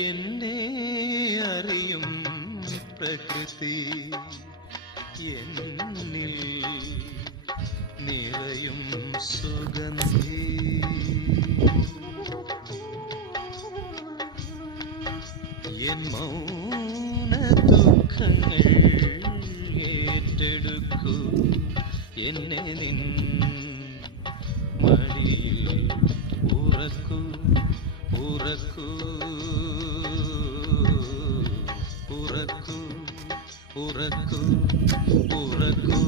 എന്നെ അറിയും പ്രകൃതി എന്നിൽ നിറയും സുഗന്ധി എൻ മൗന ദുഃഖങ്ങൾ ഏറ്റെടുക്കൂ എന്നെ നിൻ മടിയിൽ ഉറക്കൂ ഉറക്കൂ ഉറക്കൂ ഉറക്കൂ ഉറക്കൂ.